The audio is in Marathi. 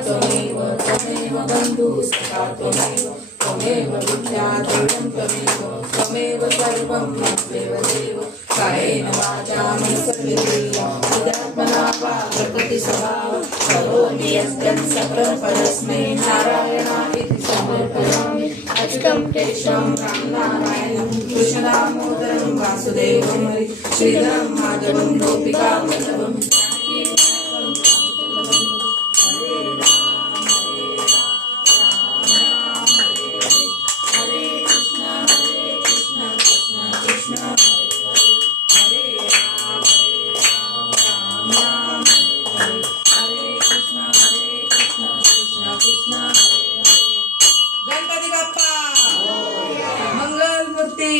त्वमेव बन्धुः सखा त्वमेव विद्या त्वमेव सर्वं मत्वेव देव कायेन वाचा मनसेन्द्रियात्मना वा प्रकृति स्वभाव करोमि यद्यत् सकलं परस्मै नारायणाय समर्पयामि अच्युतं केशवं रामनारायणं कृष्णदामोदरं वासुदेवं श्रीधरं माधवं गोपिकावल्लभं गणपती बाप्पा मंगल मूर्ती